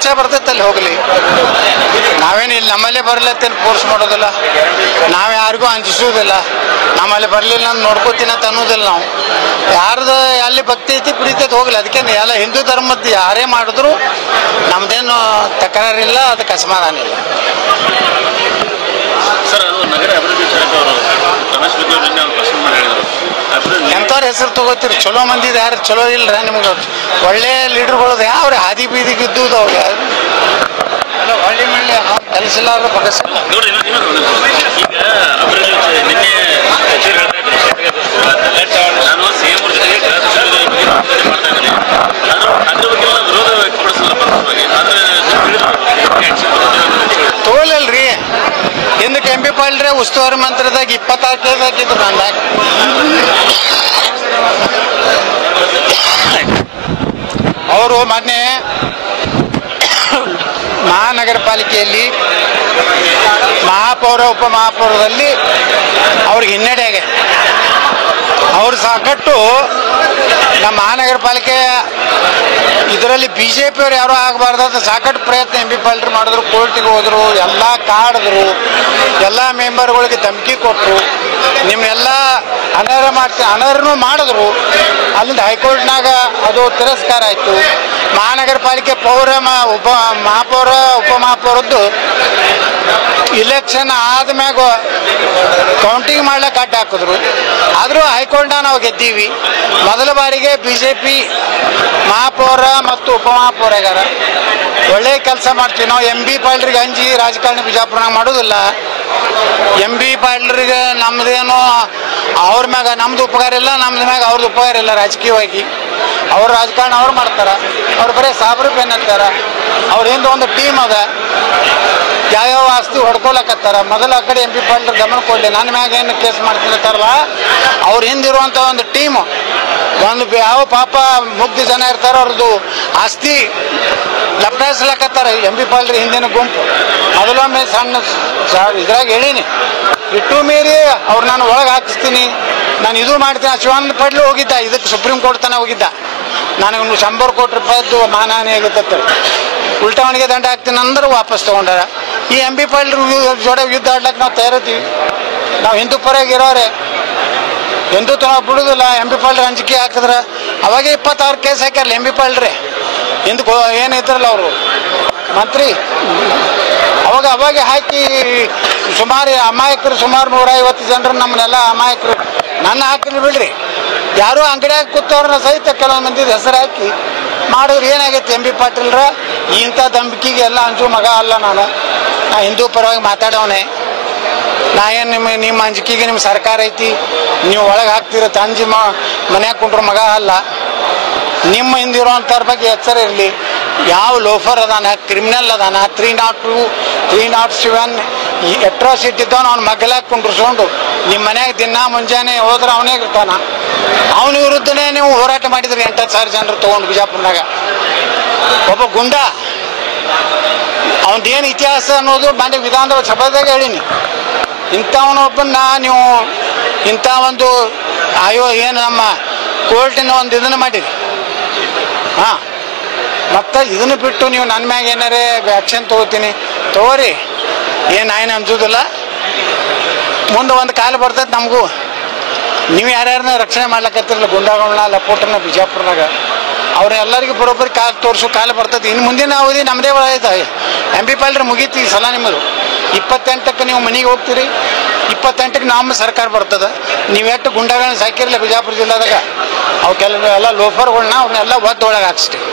ಇಚ್ಛೆ ಬರ್ತೈತೆ ಅಲ್ಲಿ ಹೋಗಲಿ. ನಾವೇನು ಇಲ್ಲಿ ನಮ್ಮಲ್ಲೇ ಬರಲತ್ತೇನು ಫೋರ್ಸ್ ಮಾಡೋದಿಲ್ಲ, ನಾವು ಯಾರಿಗೂ ಅಂಜಿಸೋದಿಲ್ಲ. ನಮ್ಮಲ್ಲಿ ಬರಲಿಲ್ಲ ಅಂತ ನೋಡ್ಕೋತೀನಿ ಅಂತ ಅನ್ನೋದಿಲ್ಲ. ನಾವು ಯಾರ್ದು ಅಲ್ಲಿ ಭಕ್ತಿ ಐತಿ ಕುಡಿತೈತೆ ಹೋಗಲಿ. ಅದಕ್ಕೆ ಎಲ್ಲ ಹಿಂದೂ ಧರ್ಮದ್ದು ಯಾರೇ ಮಾಡಿದ್ರು ನಮ್ದೇನು ತಕರಾರಿಲ್ಲ, ಅದಕ್ಕೆ ಅಸಮಾಧಾನ ಇಲ್ಲ. ಸರ್, ಅದು ನಗರ ಅಭಿವೃದ್ಧಿ ಅವರು ರಮೇಶ್ ಬಗ್ಗಿ ನಿನ್ನೆ ಒಂದು ಪ್ರಶ್ನೆ ಮಾಡಿ ಹೇಳಿದರು. ಎಂಥವ್ರ ಹೆಸರು ತಗೋತೀರಿ? ಚಲೋ ಮಂದಿದ ಯಾರು ಚಲೋ ಇಲ್ರ? ನಿಮ್ಗೆ ಒಳ್ಳೆ ಲೀಡರ್ಗಳದು ಯಾವ್ರಿ ಹಾದಿ ಬೀದಿಗೆ ಇದ್ದುದು ಅವ್ರಿಗೆ ಎಲ್ಲ ಒಳ್ಳೆ ಮಳ್ಳಿ ಕೆಲಸ ಇಲ್ಲ ಅವ್ರ ಬಗಸಿಲ್ಲ. ನೋಡಿ, ಈಗ ಅಭಿವೃದ್ಧಿ ನಿನ್ನೆ ನಾನು ಸಿಎಂ ಅವ್ರ ಜೊತೆಗೆ ಮಾಡ್ತಾ ಇದ್ದೀನಿ. ಅದ್ರ ಬಗ್ಗೆ ವಿರೋಧ ವ್ಯಕ್ತಪಡಿಸಲ್ಲ ಪರವಾಗಿ. ಆದರೆ ತಗೋಲಿಲ್ರಿ. ಹಿಂದಕ್ಕೆ ಎಂ ಬಿ ಪಾಲ್ರೆ ಉಸ್ತುವಾರಿ ಮಂತ್ರದಾಗ 26 ಕೇಸ್ ಹಾಕಿದ್ರು ನಂದಾಗ. ಅವರು ಮೊನ್ನೆ ಮಹಾನಗರ ಪಾಲಿಕೆಯಲ್ಲಿ ಮಹಾಪೌರ ಉಪಮಹಾಪೌರದಲ್ಲಿ ಅವ್ರಿಗೆ ಹಿನ್ನಡೆ ಆಗಿದೆ. ಅವ್ರು ಸಾಕಟ್ಟು ನಮ್ಮ ಮಹಾನಗರ ಪಾಲಿಕೆ ಇದರಲ್ಲಿ BJP ಅವ್ರು ಯಾರೂ ಆಗಬಾರ್ದಂತ ಸಾಕಷ್ಟು ಪ್ರಯತ್ನ ಎಂ ಬಿ ಪಾಲ್ರಿ ಮಾಡಿದ್ರು. ಕೋರ್ಟಿಗೆ ಹೋದರು, ಎಲ್ಲ ಕಾಡಿದ್ರು, ಎಲ್ಲ ಮೆಂಬರ್ಗಳಿಗೆ ಧಮಕಿ ಕೊಟ್ಟರು, ನಿಮ್ಮೆಲ್ಲ ಅನರ್ಹನೂ ಮಾಡಿದ್ರು. ಅಲ್ಲಿಂದ ಹೈಕೋರ್ಟ್ನಾಗ ಅದು ತಿರಸ್ಕಾರ ಆಯಿತು. ಮಹಾನಗರ ಪಾಲಿಕೆ ಮಹಾಪೌರ ಉಪಮಹಾಪೌರದ್ದು ಇಲೆಕ್ಷನ್ ಆದ್ಮ್ಯಾಗ ಕೌಂಟಿಂಗ್ ಮಾಡ್ಲಿಕ್ಕೆ ಅಡ್ಡ ಹಾಕಿದ್ರು. ಆದರೂ ಹೈಕೋರ್ಟ್ನಾಗ ನಾವು ಗೆದ್ದೀವಿ. ಮೊದಲ ಬಾರಿಗೆ BJP ಮಹಾಪೌರ ಮತ್ತು ಉಪಮಹಾಪೌರಗಾರ ಒಳ್ಳೆ ಕೆಲಸ ಮಾಡ್ತೀವಿ ನಾವು. ಎಂ ಬಿ ಪಾಲ್ರಿಗೆ ಅಂಜಿ ರಾಜಕಾರಣ ಬಿಜಾಪುರನಾಗ ಮಾಡೋದಿಲ್ಲ. ಎಂ ಬಿ ಪಾಲ್ರಿಗೆ ನಮ್ದೇನೋ ಅವ್ರ ಮ್ಯಾಗ ನಮ್ದು ಉಪಕಾರ ಇಲ್ಲ, ನಮ್ದು ಮ್ಯಾಗ ಅವ್ರದ್ದು ಉಪಕಾರ ಇಲ್ಲ. ರಾಜಕೀಯವಾಗಿ ಅವ್ರ ರಾಜಕಾರಣ ಅವ್ರು ಮಾಡ್ತಾರೆ. ಅವ್ರು ಬರೀ ಸಾಬ್ರು ಪೆನ್ ಹತ್ತಾರ. ಅವ್ರ ಹಿಂದೆ ಒಂದು ಟೀಮ್ ಅದ, ಯಾವ್ಯಾವ ಆಸ್ತಿ ಹೊಡ್ಕೊಳಕತ್ತಾರ. ಮೊದಲು ಆ ಕಡೆ ಎಂ ಬಿ ಪಾಲ್ರ ಗಮನ ಕೊಡಲಿ. ನನ್ನ ಮ್ಯಾಗ ಏನು ಕೇಸ್ ಮಾಡ್ತಿರ್ತಾರಲ್ಲ, ಅವ್ರ ಹಿಂದಿರುವಂಥ ಒಂದು ಟೀಮು, ಒಂದು ಯಾವ ಪಾಪ ಮುಗ್ಧ ಜನ ಇರ್ತಾರೋ ಅವ್ರದ್ದು ಆಸ್ತಿ ಲಪ್ಟಾಯಿಸ್ಲಕತ್ತಾರ ಎಂ ಬಿ ಪಾಲ್ರಿ ಹಿಂದಿನ ಗುಂಪು. ಮೊದಲೊಮ್ಮೆ ಸಣ್ಣ ಇದ್ರಾಗ ಹೇಳೀನಿ, ಇಟ್ಟು ಮೀರಿ ಅವ್ರು ನಾನು ಒಳಗೆ ಹಾಕಿಸ್ತೀನಿ, ನಾನು ಇದು ಮಾಡ್ತೀನಿ. ಶಿವಾನಂದ ಪಾಟೀಲ್ ಹೋಗಿದ್ದ, ಇದಕ್ಕೆ ಸುಪ್ರೀಂ ಕೋರ್ಟ್ ತನಕ ಹೋಗಿದ್ದ. ನನಗೆ 100 ಕೋಟಿ ರೂಪಾಯಿದ್ದು ಮಾನಹಾನಿ ಆಗುತ್ತೆ, ಉಲ್ಟಾವಣಿಗೆ ದಂಡ ಹಾಕ್ತೀನಿ ಅಂದ್ರೆ ವಾಪಸ್ ತೊಗೊಂಡಾರ. ಈ ಎಂ ಬಿ ಪಾಲ್ರು ಜೋಡೆ ಯುದ್ಧ ಆಡ್ಲಕ್ಕೆ ನಾವು ತಯಾರಿದ್ದೀವಿ. ನಾವು ಹಿಂದೂ ಪರವಾಗಿ ಇರೋರೆ, ಹಿಂದುತ್ವ ನಾವು ಬಿಡುದಿಲ್ಲ. ಎಂ ಬಿ ಪಾಲ್ರಿ ಅಂಜಿಕೆ ಹಾಕಿದ್ರೆ ಅವಾಗ 26 ಕೇಸ್ ಹಾಕ್ಯಾರಲ್ಲ ಎಂ ಬಿ ಪಾಲ್ರಿ. ಹಿಂದಕ್ಕೆ ಏನಿದ್ರಲ್ಲ ಅವರು ಮಂತ್ರಿ, ಅವಾಗ ಹಾಕಿ ಸುಮಾರು ಅಮಾಯಕರು, ಸುಮಾರು 150 ಜನರು ನಮ್ಮನ್ನೆಲ್ಲ ಅಮಾಯಕರು ನನ್ನ ಹಾಕಿದ್ರು ಬಿಡ್ರಿ. ಯಾರೂ ಅಂಗಡಿಯಾಗ ಕೂತವ್ರನ್ನ ಸಹಿತ ಕೆಲವೊಂದು ಮಂದಿದ ಹೆಸರು ಹಾಕಿ ಮಾಡಿದ್ರೆ ಏನಾಗೈತೆ? ಎಂ ಬಿ ಪಾಟೀಲ್ರ ಇಂಥ ಧಮಕಿಗೆ ಎಲ್ಲ ಅಂಜು ಮಗ ಅಲ್ಲ ನಾನು. ನಾ ಹಿಂದೂ ಪರವಾಗಿ ಮಾತಾಡೋನೆ. ನಾ ಏನು ನಿಮ್ಮ ಅಂಜಿಕೆಗೆ ನಿಮ್ಮ ಸರ್ಕಾರ ಐತಿ, ನೀವು ಒಳಗೆ ಹಾಕ್ತಿರತ್ತೆ ಅಂಜಿ ಮನ್ಯಾಗ ಕುಂಡ್ರ ಮಗ ಅಲ್ಲ. ನಿಮ್ಮ ಹಿಂದಿರೋಂಥವ್ರ ಬಗ್ಗೆ ಎಚ್ಚರ ಇರಲಿ. ಯಾವ ಲೋಫರ್ ಅದಾನ, ಕ್ರಿಮಿನಲ್ ಅದಾನ, 302, 307 ಈ ಅಟ್ರಾಸಿಟಿ ಇದ್ದವನು ಅವ್ನ ಮಗ್ಗಲಾಗಿ ಕುಂಡ್ರಿಸ್ಕೊಂಡು ನಿಮ್ಮ ಮನ್ಯಾಗ ದಿನ ಮುಂಜಾನೆ ಹೋದ್ರೆ ಅವನೇ ಇರ್ತಾನ. ಅವನ ವಿರುದ್ಧನೇ ನೀವು ಹೋರಾಟ ಮಾಡಿದ್ರಿ 80,000 ಜನರು ತೊಗೊಂಡು ಬಿಜಾಪುರನಾಗ. ಒಬ್ಬ ಗುಂಡ, ಅವನದೇನು ಇತಿಹಾಸ ಅನ್ನೋದು ಮೊನ್ನೆ ವಿಧಾನದ ಸಭಾದಾಗ ಹೇಳೀನಿ. ಇಂಥವನೊಬ್ಬನ್ನ ನೀವು ಇಂಥ ಒಂದು ಏನು ನಮ್ಮ ಕೋರ್ಟಿನ ಒಂದು ಇದನ್ನು ಮಾಡಿರಿ. ಹಾಂ, ಮತ್ತು ಇದನ್ನು ಬಿಟ್ಟು ನೀವು ನನ್ನ ಮ್ಯಾಗ ಏನಾರೇ ಆ್ಯಕ್ಷನ್ ತೊಗೋತೀನಿ ತಗೋರಿ, ಏನು ಅನ್ಸೋದಿಲ್ಲ. ಮುಂದೆ ಒಂದು ಕಾಲ ಬರ್ತೈತೆ ನಮಗೂ. ನೀವು ಯಾರ್ಯಾರನ್ನ ರಕ್ಷಣೆ ಮಾಡ್ಲಕತ್ತಿರಲ್ಲ, ಗುಂಡಾಗಳನ್ನ ಲಪೋಟನ ಬಿಜಾಪುರನಾಗ, ಅವ್ರನ್ನೆಲ್ಲರಿಗೂ ಬರೋಬ್ಬರಿ ಕಾಲ ತೋರಿಸೋ ಕಾಲ ಬರ್ತೈತೆ. ಇನ್ನು ಮುಂದಿನ ಅವಧಿ ನಮ್ಮದೇ ಆಯ್ತು. ಎಂ ಬಿ ಪಾಲ್ರಿ ಮುಗೀತಿ ಈ ಸಲ ನಿಮ್ಮದು. 28ಕ್ಕೆ ನೀವು ಮನೆಗೆ ಹೋಗ್ತೀರಿ, 28ಕ್ಕೆ ನಮ್ಮ ಸರ್ಕಾರ ಬರ್ತದೆ. ನೀವೆಷ್ಟು ಗುಂಡಾಗಳನ್ನ ಸಾಕಿರಲಿಲ್ಲ ಬಿಜಾಪುರ ಜಿಲ್ಲಾದಾಗ, ಅವು ಕೆಲವೆಲ್ಲ ಲೋಫರ್ಗಳನ್ನ ಅವ್ರನ್ನೆಲ್ಲ ಒದ್ದೊಳಗೆ ಹಾಕ್ಸ್ತೀವಿ.